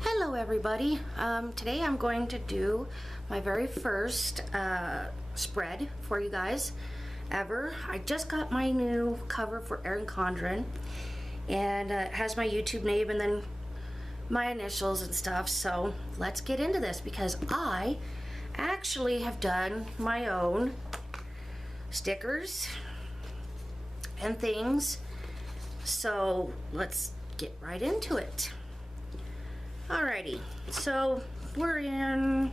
Hello everybody. Today I'm going to do my very first spread for you guys ever. I just got my new cover for Erin Condren, and it has my YouTube name and then my initials and stuff. So let's get into this because I actually have done my own stickers and things. So let's get right into it. Alrighty, so we're in,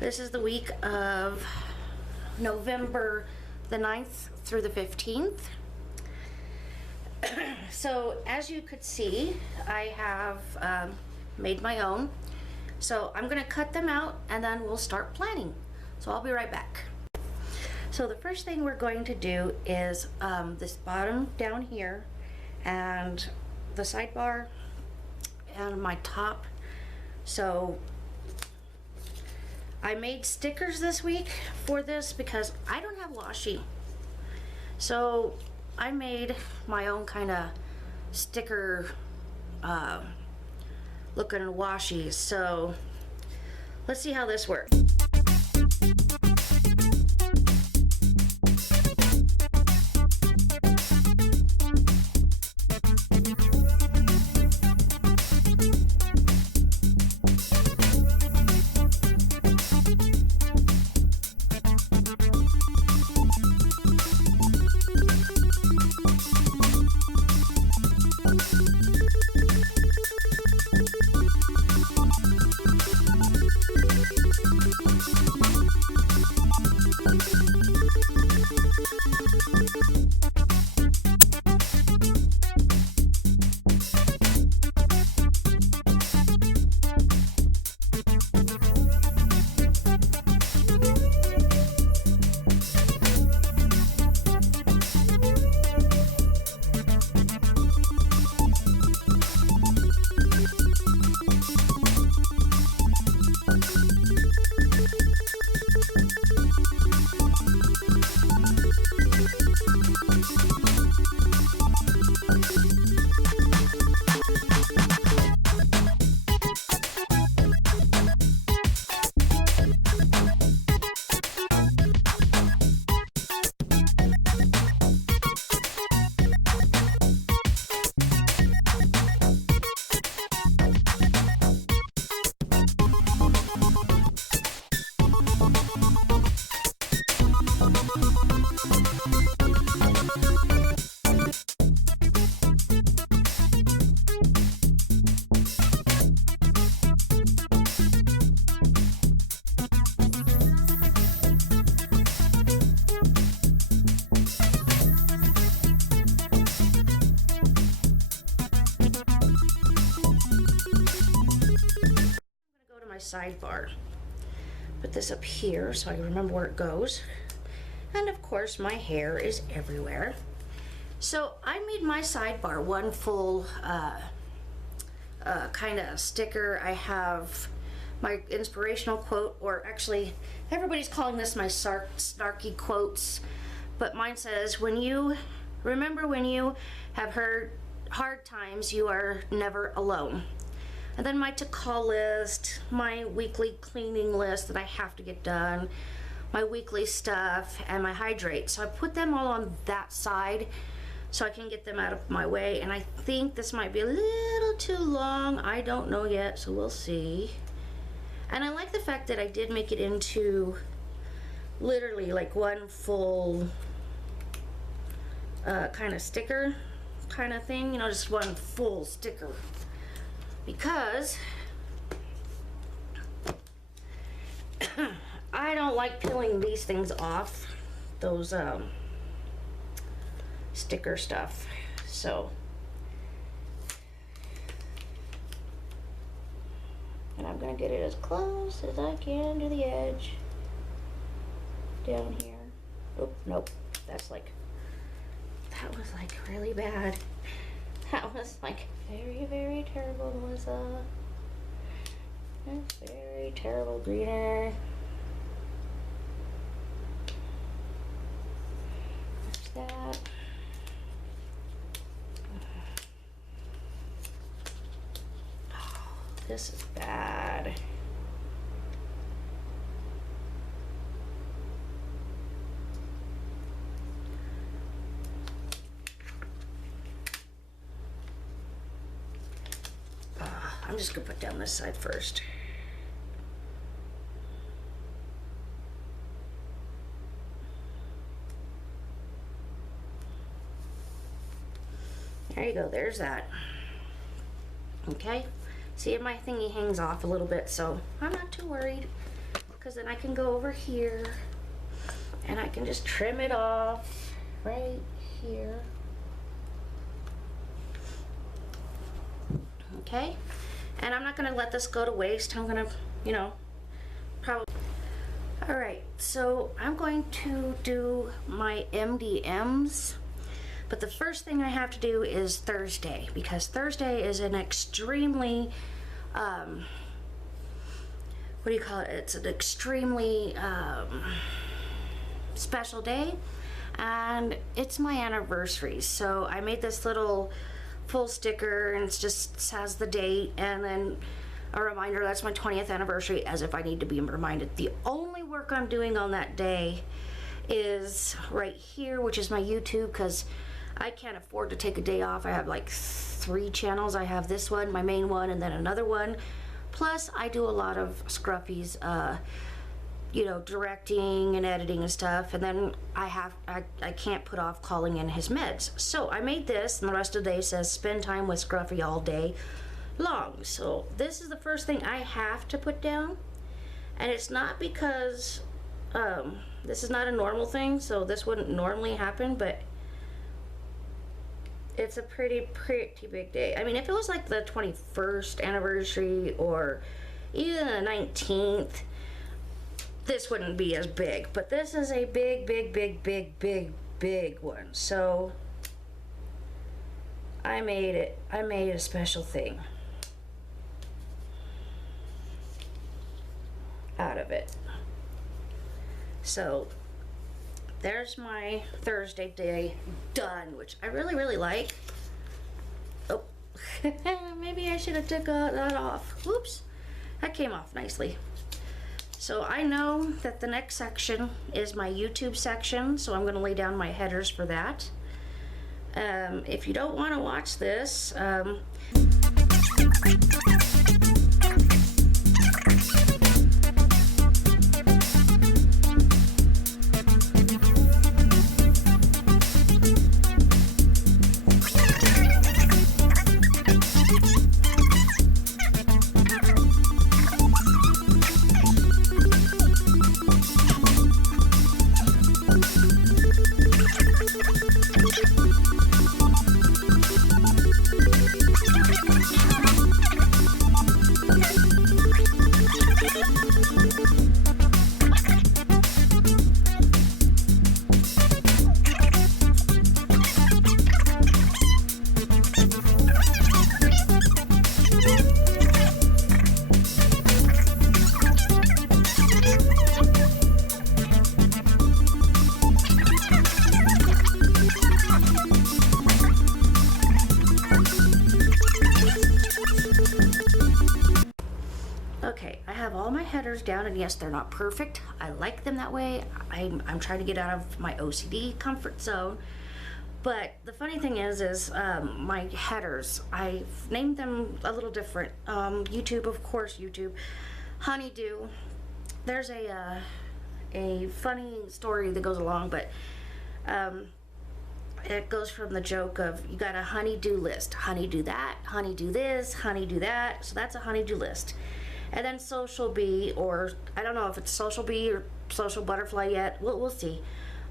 this is the week of November the 9th through the 15th. So as you could see, I have made my own. So I'm gonna cut them out and then we'll start planning. So I'll be right back. So the first thing we're going to do is this bottom down here and the sidebar and my top. So I made stickers this week for this because I don't have washi. So I made my own kind of sticker looking washi. So let's see how this works. Sidebar. Put this up here so I can remember where it goes. And of course my hair is everywhere. So I made my sidebar one full kind of sticker. I have my inspirational quote, or actually everybody's calling this my snarky quotes, but mine says, when you have heard hard times, you are never alone. And then my to-call list, my weekly cleaning list that I have to get done, my weekly stuff, and my hydrate. So I put them all on that side so I can get them out of my way. And I think this might be a little too long. I don't know yet, so we'll see. And I like the fact that I did make it into literally like one full kind of sticker kind of thing, you know, just one full sticker. Because I don't like peeling these things off, those sticker stuff. So, and I'm gonna get it as close as I can to the edge down here. Oh, nope, that was like really bad. That was like very, very terrible, Melissa. That's very terrible, greener. There's that. This is bad. I'm just gonna put down this side first. There you go, there's that. Okay, see, my thingy hangs off a little bit, so I'm not too worried, because then I can go over here and I can just trim it off right here. Okay, and I'm not gonna let this go to waste. I'm gonna, you know, probably. All right, so I'm going to do my MDMs. But the first thing I have to do is Thursday, because Thursday is an extremely, what do you call it? It's an extremely special day, and it's my anniversary. So I made this little full sticker, and it just has the date, and then a reminder that's my 20th anniversary, as if I need to be reminded. The only work I'm doing on that day is right here, which is my YouTube, because I can't afford to take a day off. I have like 3 channels. I have this one, my main one, and then another one. Plus, I do a lot of Scruffy's, you know, directing and editing and stuff. And then I can't put off calling in his meds. So I made this, and the rest of the day says spend time with Scruffy all day long. So this is the first thing I have to put down. And it's not because this is not a normal thing, so this wouldn't normally happen, but it's a pretty big day. I mean, if it was like the 21st anniversary or even the 19th, this wouldn't be as big. But this is a big one. So I made it. I made a special thing out of it. So there's my Thursday day done, which I really like. Oh, maybe I should have took that off. Whoops, that came off nicely. So I know that the next section is my YouTube section, so I'm going to lay down my headers for that. If you don't want to watch this, okay, I have all my headers down, and yes, they're not perfect. I like them that way. I'm trying to get out of my OCD comfort zone. But the funny thing is my headers, I've named them a little different. YouTube, of course, YouTube. Honeydew. There's a funny story that goes along, but it goes from the joke of you got a honeydew list. Honeydew that, honeydew this, honeydew that. So that's a honeydew list. And then social bee, or I don't know if it's social bee or social butterfly yet. We'll see.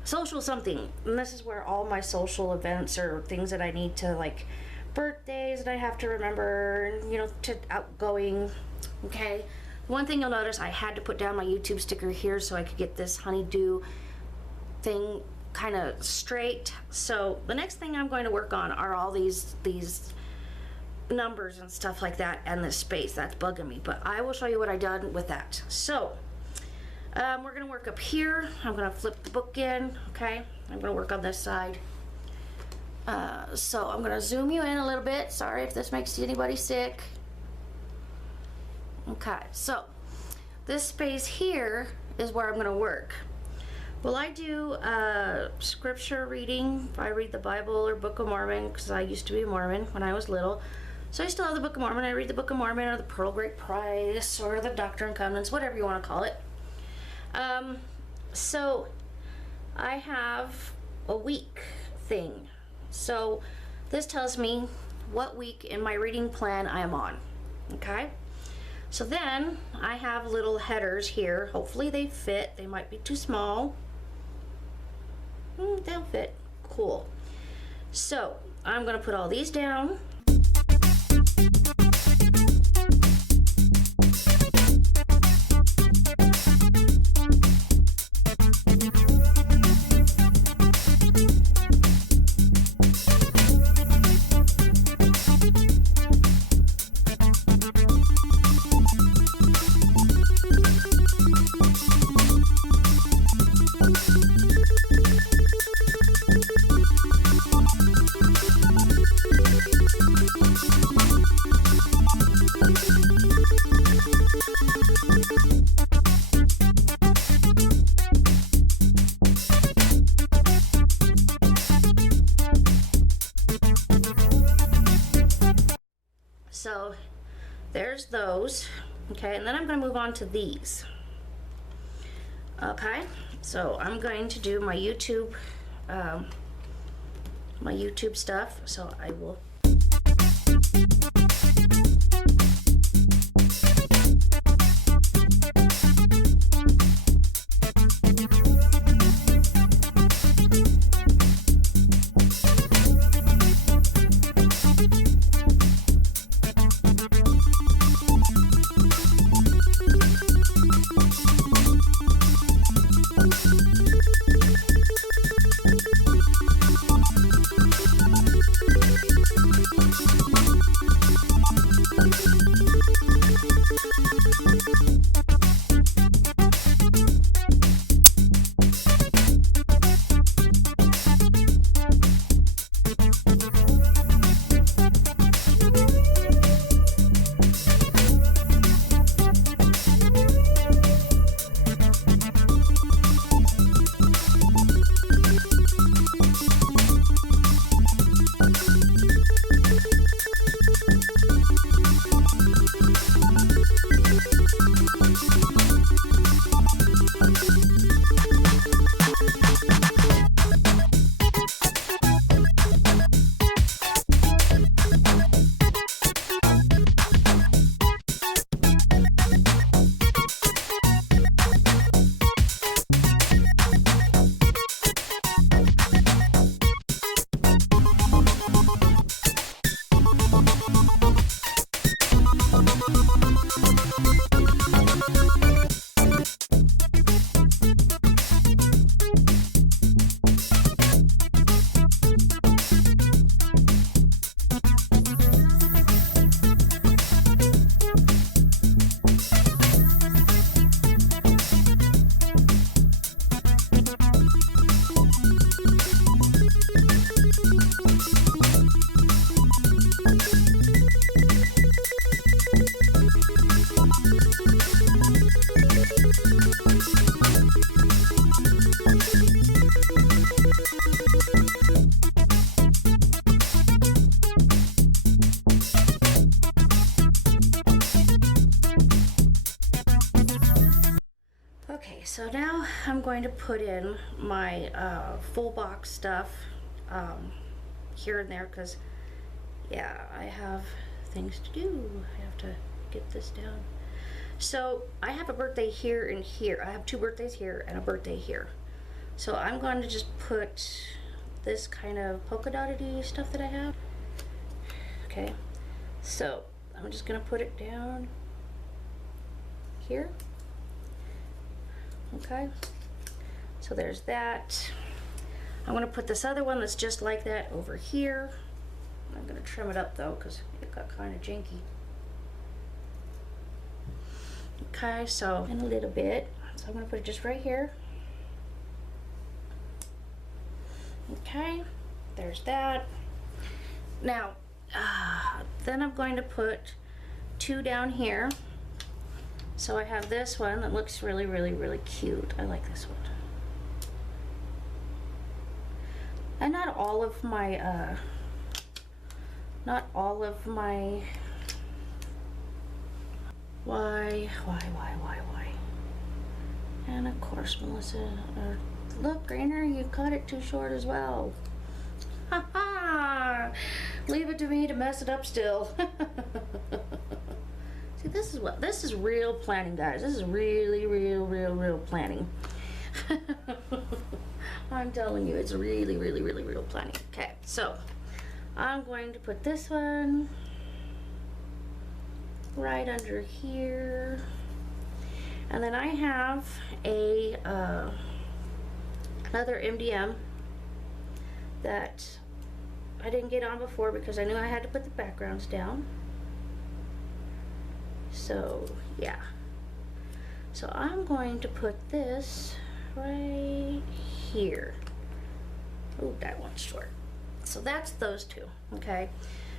Social something. And this is where all my social events or things that I need to, like birthdays that I have to remember, you know, to outgoing. Okay. One thing you'll notice, I had to put down my YouTube sticker here so I could get this honeydew thing kind of straight. So the next thing I'm going to work on are all these numbers and stuff like that, and this space that's bugging me, but I will show you what I done with that. So we're gonna work up here. I'm gonna flip the book in. Okay, I'm gonna work on this side. So I'm gonna zoom you in a little bit. Sorry if this makes anybody sick. Okay, so this space here is where I'm going to work. Will I do scripture reading? If I read the Bible or Book of Mormon, because I used to be a Mormon when I was little. So I still have the Book of Mormon. I read the Book of Mormon or the Pearl Great Price or the Doctrine and Covenants, whatever you want to call it. So I have a week thing. So this tells me what week in my reading plan I am on. Okay? So then I have little headers here. Hopefully they fit. They might be too small. They'll fit. Cool. So I'm going to put all these down. So there's those. Okay, and then I'm going to move on to these. Okay, so I'm going to do my YouTube stuff. So I will. So now I'm going to put in my full box stuff here and there because, yeah, I have things to do. I have to get this down. So I have a birthday here and here. I have 2 birthdays here and a birthday here. So I'm going to just put this kind of polka dotted stuff that I have. Okay, so I'm just going to put it down here. Okay, so there's that. I'm going to put this other one that's just like that over here. I'm going to trim it up though because it got kind of janky. Okay, so in a little bit. So I'm going to put it just right here. Okay, there's that. Now, then I'm going to put 2 down here. So I have this one that looks really, really, really cute. I like this one. And not all of my, why? And of course, Melissa, look, Rainer, you cut it too short as well. Ha ha! Leave it to me to mess it up still. See, this is real planning, guys. This is really, real planning. I'm telling you, it's really, real planning. Okay, so I'm going to put this one right under here. And then I have a another MDM that I didn't get on before because I knew I had to put the backgrounds down. So yeah, so I'm going to put this right here. Oh, that one's short. So that's those two. Okay,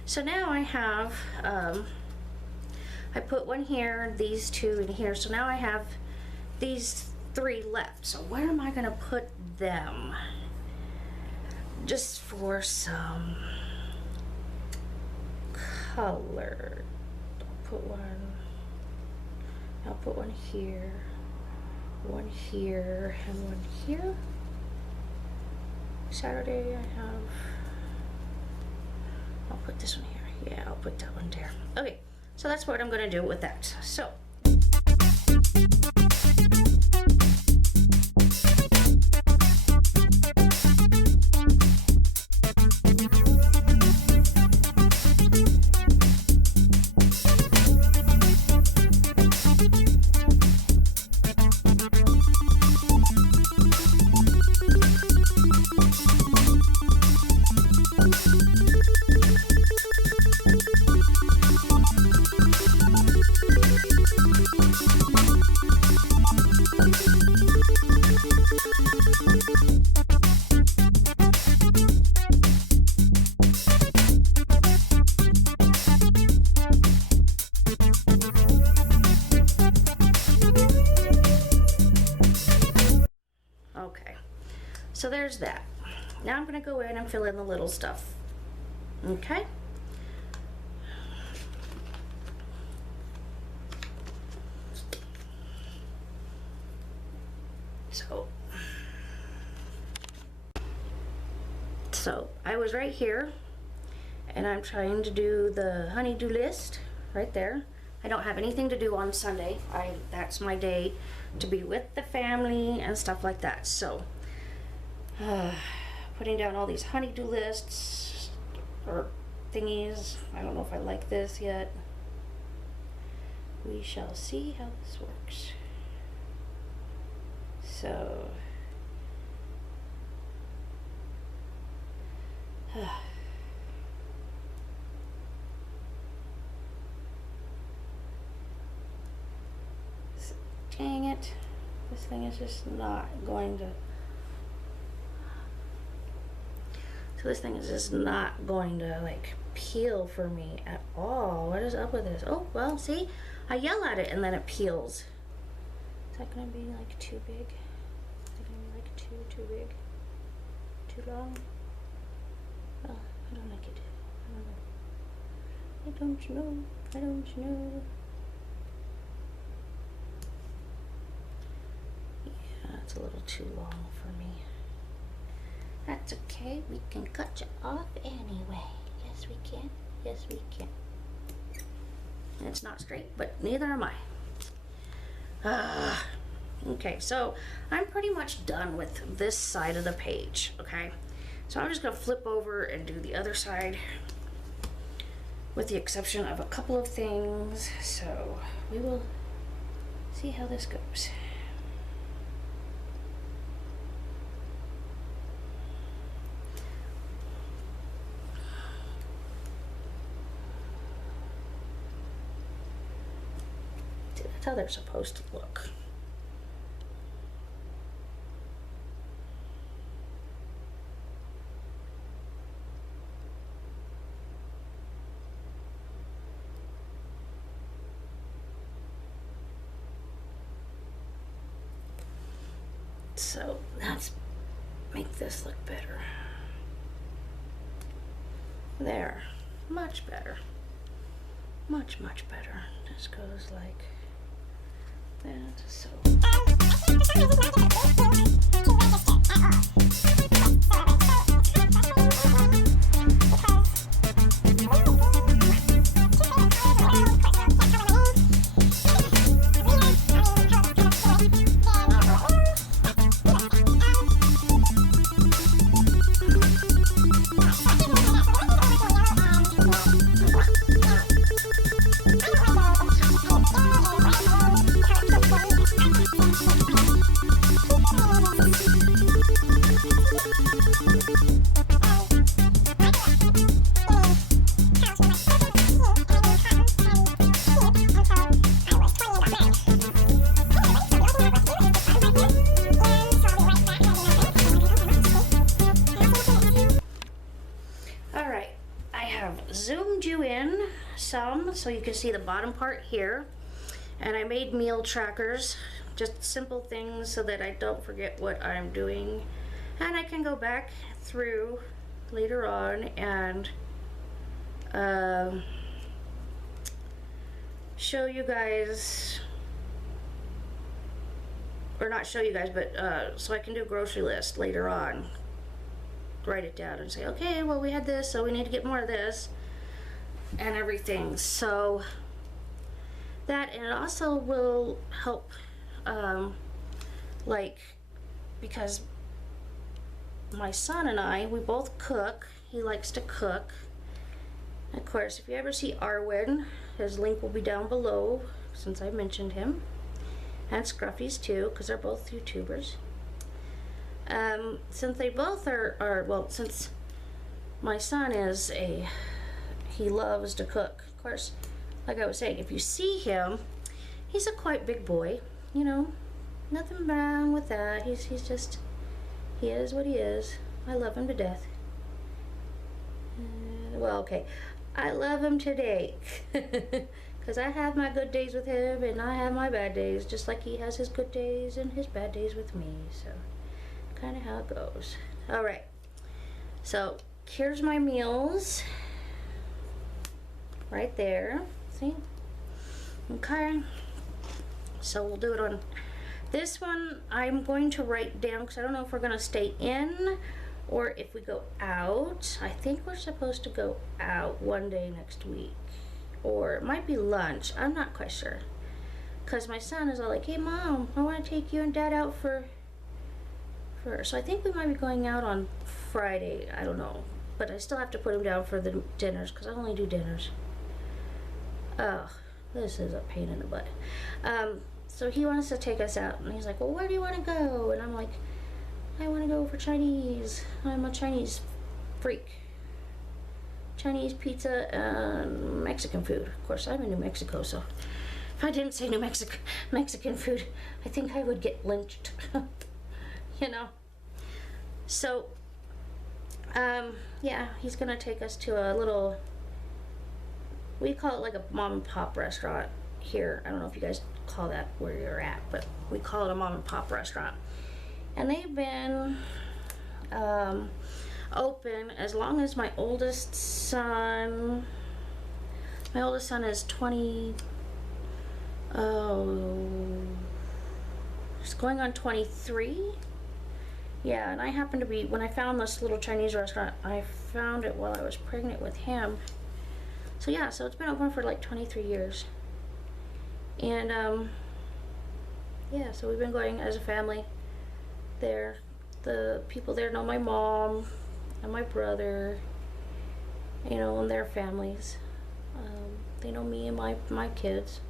so now I have I put one here, these two in here, so now I have these three left. So where am I gonna put them? Just for some color. I'll put one here, and one here. Saturday I'll put this one here. Yeah, I'll put that one there. Okay, so that's what I'm gonna do with that. So. Okay, so there's that. Now I'm going to go in and fill in the little stuff. Okay? So I was right here and I'm trying to do the honey-do list right there. I don't have anything to do on Sunday. That's my day to be with the family and stuff like that. So putting down all these honey-do lists or thingies. I don't know if I like this yet. We shall see how this works. So dang it, this thing is just not going to, like peel for me at all. What is up with this? Oh, well, see, I yell at it and then it peels. Is that gonna be like too big? Is it gonna be like too big? Too long? Oh, I don't like it. I don't know. Yeah, it's a little too long for me. That's okay, we can cut you off anyway. Yes, we can. Yes, we can. And it's not straight, but neither am I. Okay, so I'm pretty much done with this side of the page, okay? So I'm just gonna flip over and do the other side with the exception of a couple of things. So we will see how this goes. See, that's how they're supposed to look. So let's make this look better. There, much better. Much, much better. This goes like that, so. Zoomed you in some so you can see the bottom part here, and I made meal trackers, just simple things so that I don't forget what I'm doing, and I can go back through later on and show you guys, or not show you guys, but so I can do a grocery list later on, write it down and say, okay, well, we had this, so we need to get more of this and everything. So that, and it also will help, like, because my son and I, we both cook. He likes to cook. Of course, if you ever see Arwen, his link will be down below, since I mentioned him, and Scruffy's too, because they're both YouTubers. Since they both are, well, since my son is he loves to cook. Of course, like I was saying, if you see him, he's a quite big boy, you know, nothing wrong with that. He's just, he is what he is. I love him to death. Well, okay, I love him today, because I have my good days with him, and I have my bad days, just like he has his good days and his bad days with me, so kind of how it goes. All right, so here's my meals. Right there, see? Okay, so we'll do it on this one. I'm going to write down, because I don't know if we're going to stay in or if we go out. I think we're supposed to go out one day next week, or it might be lunch. I'm not quite sure, because my son is all like, hey Mom, I want to take you and Dad out for so I think we might be going out on Friday. I don't know, but I still have to put him down for the dinners, because I only do dinners. Oh, this is a pain in the butt. So he wants to take us out, and he's like, well, where do you want to go? And I'm like, I want to go for Chinese. I'm a Chinese freak. Chinese pizza and Mexican food. Of course, I'm in New Mexico, so if I didn't say Mexican food, I think I would get lynched. You know? So, yeah, he's gonna take us to a little, we call it like a mom and pop restaurant here. I don't know if you guys call that where you're at, but we call it a mom and pop restaurant. And they've been open as long as my oldest son is 20, he's going on 23. Yeah, and I happened to be, when I found this little Chinese restaurant, I found it while I was pregnant with him. So yeah, so it's been open for like 23 years. And yeah, so we've been going as a family there. The people there know my mom and my brother, you know, and their families. They know me and my kids.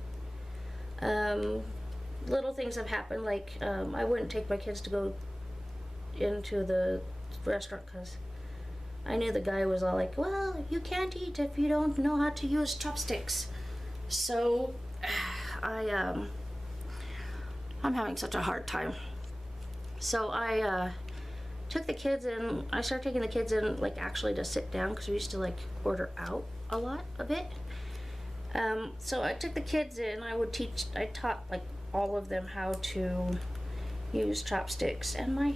Little things have happened, like I wouldn't take my kids to go into the restaurant because I knew the guy was all like, well, you can't eat if you don't know how to use chopsticks. So I'm having such a hard time. So I took the kids in. I started taking the kids in, like, actually to sit down, because we used to like order out a lot of it. So I took the kids in. I taught like all of them how to use chopsticks and my